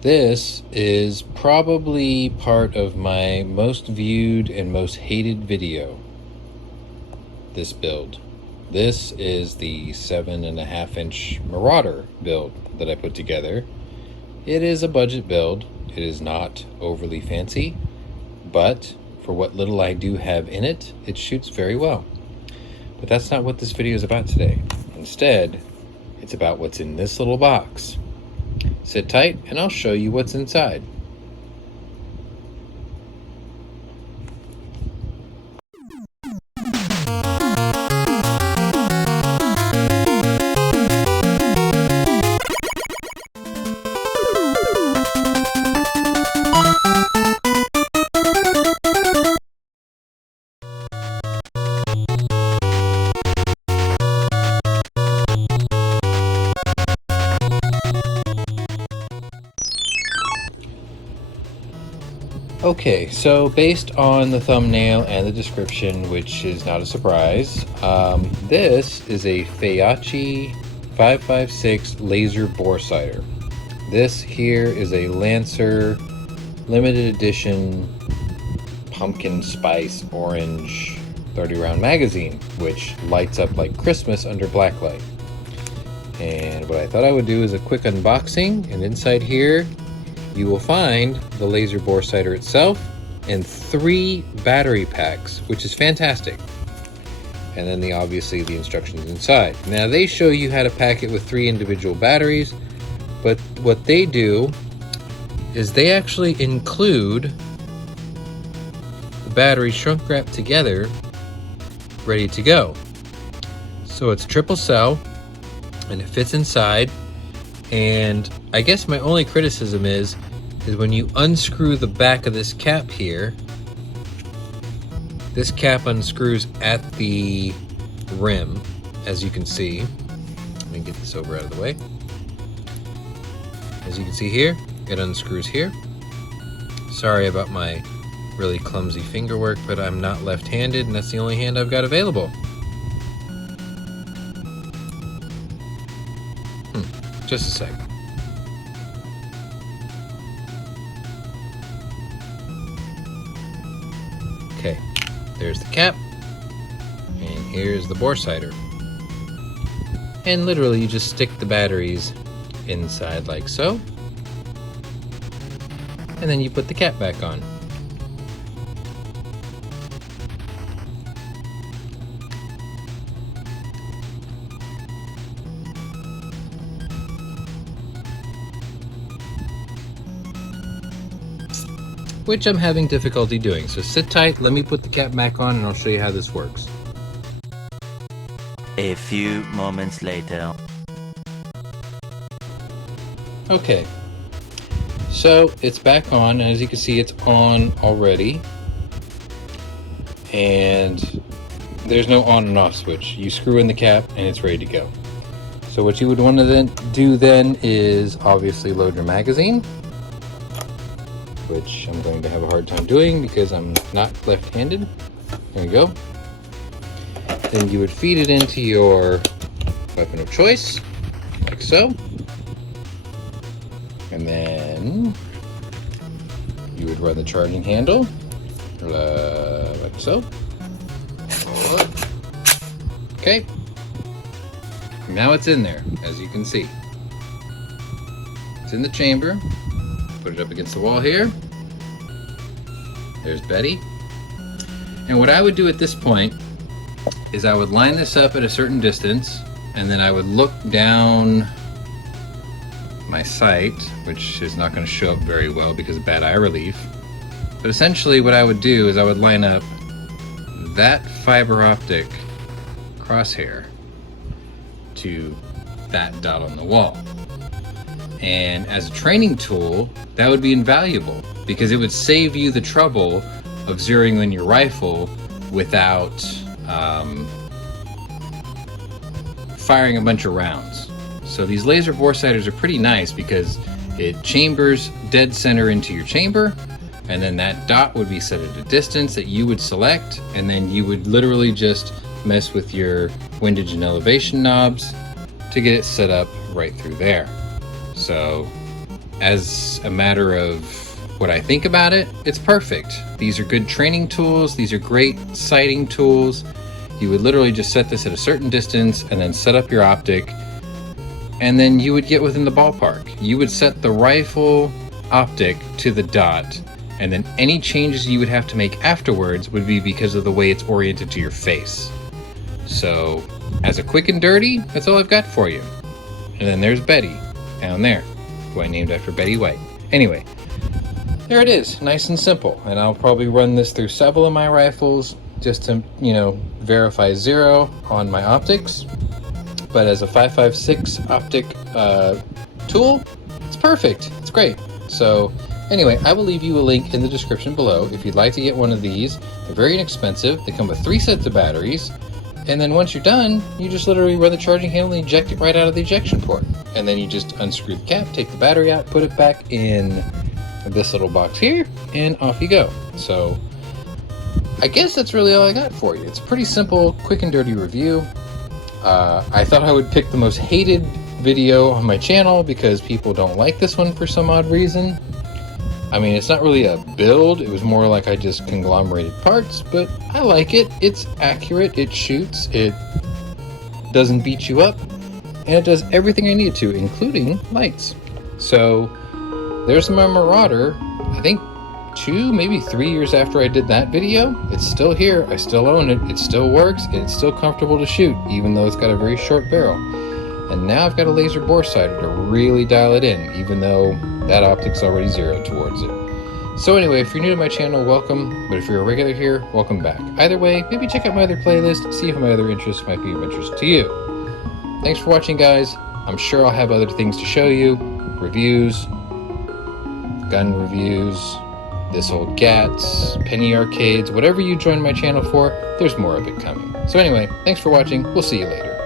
This is probably part of my most viewed and most hated video. This build. This is the 7.5-inch Marauder build that I put together. It is a budget build. It is not overly fancy, but for what little I do have in it, it shoots very well. But that's not what this video is about today. Instead, it's about what's in this little box. Sit tight and I'll show you what's inside. Okay, so based on the thumbnail and the description, which is not a surprise, this is a Feyachi 5.56 laser Boresighter. This here is a Lancer limited edition pumpkin spice orange 30-round magazine, which lights up like Christmas under blacklight. And what I thought I would do is a quick unboxing, and inside here you will find the laser Boresighter itself and 3 battery packs, which is fantastic. And then obviously the instructions inside. Now they show you how to pack it with 3 individual batteries, but what they do is they actually include the battery shrunk wrapped together, ready to go. So it's triple cell and it fits inside. And I guess my only criticism is when you unscrew the back of this cap here, this cap unscrews at the rim, as you can see. Let me get this over out of the way. As you can see here, it unscrews here. Sorry about my really clumsy finger work, but I'm not left-handed and that's the only hand I've got available. Just a sec. Okay, there's the cap, and here's the Boresighter. And literally you just stick the batteries inside like so, and then you put the cap back on. Which I'm having difficulty doing. So sit tight, let me put the cap back on and I'll show you how this works. A few moments later. Okay, so it's back on, and as you can see it's on already. And there's no on and off switch. You screw in the cap and it's ready to go. So what you would want to then do is obviously load your magazine, which I'm going to have a hard time doing because I'm not left-handed. There you go. Then you would feed it into your weapon of choice, like so. And then you would run the charging handle, like so. Okay. Now it's in there, as you can see. It's in the chamber. Put it up against the wall here. There's Betty. And what I would do at this point is I would line this up at a certain distance, and then I would look down my sight, which is not going to show up very well because of bad eye relief. But essentially what I would do is I would line up that fiber optic crosshair to that dot on the wall. And as a training tool, that would be invaluable because it would save you the trouble of zeroing in your rifle without firing a bunch of rounds. So these laser Boresighters are pretty nice because it chambers dead center into your chamber, and then that dot would be set at a distance that you would select, and then you would literally just mess with your windage and elevation knobs to get it set up right through there. So as a matter of what I think about it, it's perfect. These are good training tools. These are great sighting tools. You would literally just set this at a certain distance and then set up your optic, and then you would get within the ballpark. You would set the rifle optic to the dot, and then any changes you would have to make afterwards would be because of the way it's oriented to your face. So, as a quick and dirty, that's all I've got for you. And then there's Betty, down there, who I named after Betty White. Anyway, there it is, nice and simple. And I'll probably run this through several of my rifles just to, verify 0 on my optics. But as a 5.56 optic tool, it's perfect. It's great. So anyway, I will leave you a link in the description below if you'd like to get one of these. They're very inexpensive. They come with 3 sets of batteries. And then once you're done, you just literally run the charging handle and eject it right out of the ejection port. And then you just unscrew the cap, take the battery out, put it back in this little box here, and off you go. So I guess that's really all I got for you. It's a pretty simple, quick and dirty review. I thought I would pick the most hated video on my channel because people don't like this one for some odd reason. I mean, it's not really a build, it was more like I just conglomerated parts, but I like it. It's accurate, it shoots, it doesn't beat you up, and it does everything I need to, including lights. So there's my Marauder. I think 2, maybe 3 years after I did that video. It's still here, I still own it, it still works, and it's still comfortable to shoot, even though it's got a very short barrel. And now I've got a laser Boresighter to really dial it in, even though that optic's already zeroed towards it. So anyway, if you're new to my channel, welcome, but if you're a regular here, welcome back. Either way, maybe check out my other playlist, see if my other interests might be of interest to you. Thanks for watching, guys. I'm sure I'll have other things to show you, reviews, gun reviews, this old Gats, penny arcades, whatever you join my channel for, there's more of it coming. So anyway, thanks for watching, we'll see you later.